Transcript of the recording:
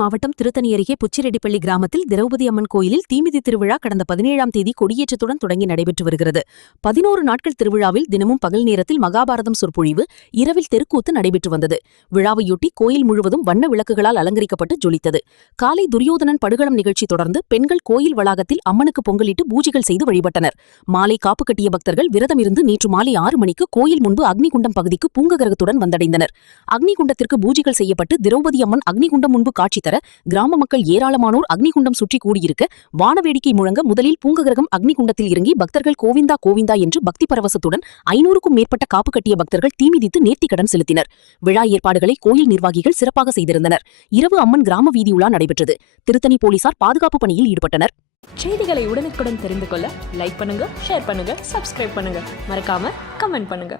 மாவட்டம் திருத்தணி அருகே புச்சிரெட்டிப்பள்ளி கிராமத்தில் திரௌபதி அம்மன் கோயிலில் தீமிதி திருவிழா கடந்த 17ஆம் தேதி கொடியேற்றத்துடன் தொடங்கி நடைபெற்று வருகிறது. 11 நாட்கள் திருவிழாவில் தினமும் பகல் நேரத்தில் மகாபாரதம் சொற்பொழிவு, இரவில் தெருக்கூத்து நடைபெற்று வந்தது. விழாவையொட்டி கோயில் முழுவதும் வண்ண விளக்குகளால் அலங்கரிக்கப்பட்டு ஜொலித்தது. காலை துரியோதனன் படுகளம் நிகழ்ச்சி தொடர்ந்து பெண்கள் கோயில் வளாகத்தில் அம்மனுக்கு பொங்கலிட்டு பூஜைகள் செய்து வழிபட்டனர். மாலை காப்பு கட்டிய பக்தர்கள் விரதமிருந்து நேற்று மாலை 6 மணிக்கு கோயில் முன்பு அக்னிகுண்டம் பகுதிக்கு பூங்ககரகத்துடன் வந்தடைந்தனர். அக்னிகுண்டத்திற்கு பூஜைகள் செய்யப்பட்டு திரௌபதி அம்மன் அக்னிகுண்டம் முன்பு காட்சி தர கிராம மக்கள் ஏராளமானோர் அக்னிகுண்டம் சுற்றி கூடியிருக்க வானவேடிக்கை முழங்க முதலில் பூங்ககரகம் அக்னிகுண்டத்தில் இறங்கி பக்தர்கள் கோவிந்தா கோவிந்தா என்று பக்தி பரவசத்துடன் 500க்கும் மேற்பட்ட காப்பு கட்டிய பக்தர்கள் தீமிதித்து நேர்த்திக்கடன் செலுத்தினர். விழா ஏற்பாடுகளை கோயில் நிர்வாகிகள் சிறப்பாக செய்திருந்தனர். இரவு அம்மன் கிராம வீதி உலா நடைபெற்றது. திருத்தணி போலீசார் பாதுகாப்பு பணியில் ஈடுபட்டனர். செய்திகளை உடனுக்குடன் தெரிந்து கொள்ள லைக் பண்ணுங்க, ஷேர் பண்ணுங்க, சப்ஸ்கிரைப் பண்ணுங்க, மறக்காம கமெண்ட் பண்ணுங்க.